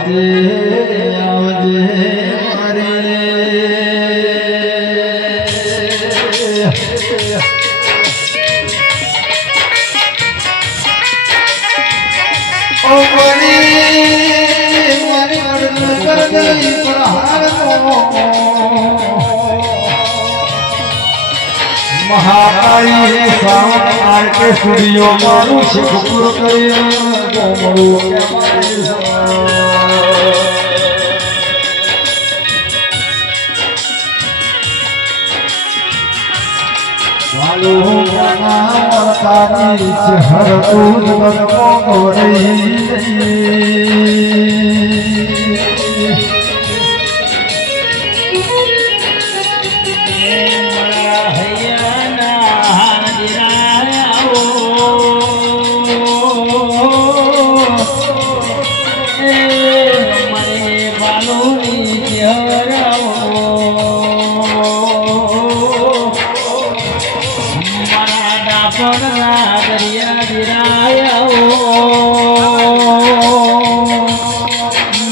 આવજે આવજે રે ઓ મારી અર્જુન કર ગઈ પ્રહાર મહાકાળી સાવન આરકે સ્ટુડિયો મારું શીખ પૂરો કરી ગોમડું વાલો ગાના તારી હર તું બનમો ગોરી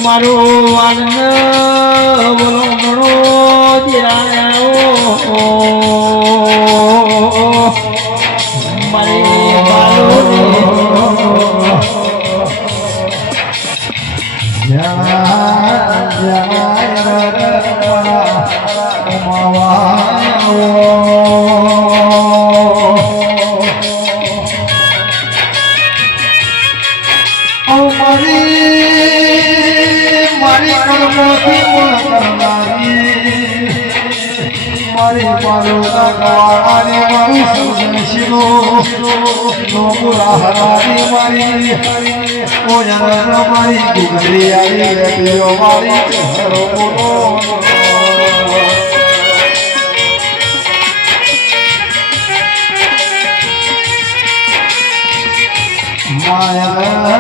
મારો વાન બોલો મણો દિરાયો મારે બાલો મારી મારો કાવાની મારી સુજન શિરો નોમુરા હરાની મારી ઓયન મારી ગુગરી આવી રેડિયો મારી હરો બોલો માયા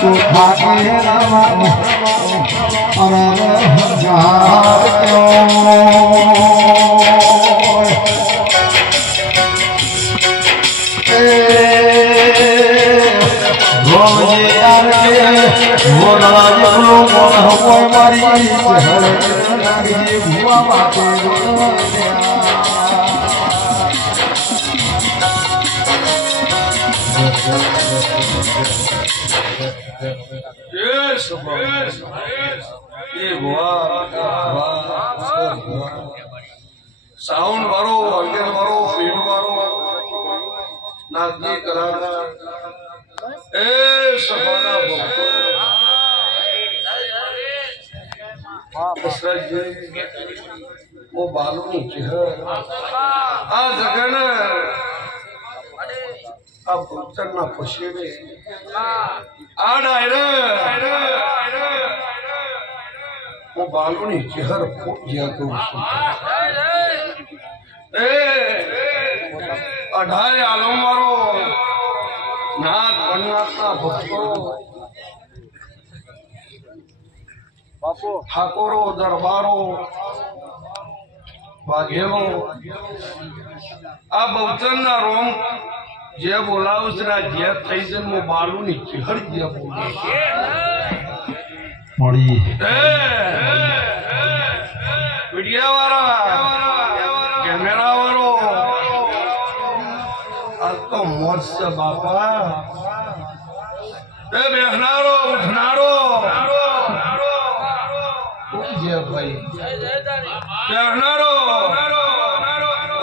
કો ખાકે રામા અમર હજાર साउंड वारो ऑर्गन वारो फीड वारो नागजी कलाकार ए सबाना भक्तो दशरथ जी वो बालू नीचे है आ जगन अब चलना खुशी में आ डायरे वो बालू नीचे हर फूट गया तो अढ़ाई आलम मारो नाथ बननाथ भक्तो ठाकोरो दरबारो वाघेलो आ बहुचन ना रोम जे बोलावस ना जे થઈ જન મો બાલુ ની ચહર જે બોલે મોડી वीडियो वाला कैमरा वालो आज तो मौज से बापा बेहनारो उठनारो ये भाई बेहनारो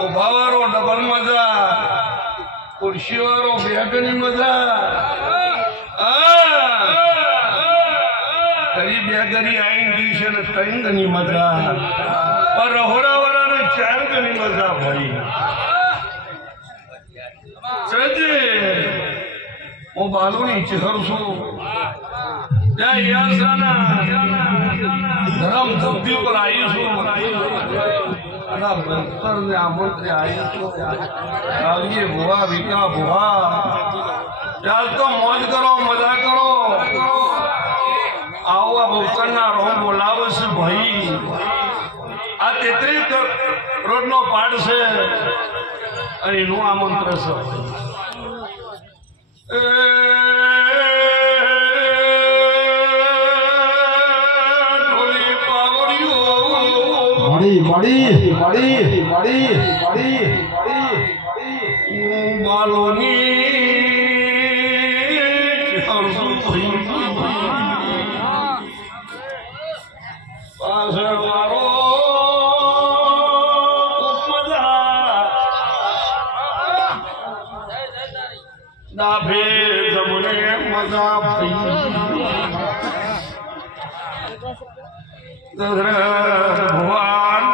उभावारो डबल मजा कुर्सी वारो बेहतनी मजा करीब बेगरी आएंगी से न तंगनी मजा पर रहोरा वाला ने चार गनी मजा भाई सजे वो बालू नहीं चिहर सो या यासना धर्म भक्ति पर आई सो अना बंतर ने आमंत्रण आई सो अब ये बुआ विका बुआ यार तो मौज करो मजा करो आओ अब उतरना रो बोलावस भाई आ 33 रोड नो पाठ से अरे नु आमंत्र से ડાભે જમણે મજા ભગવાન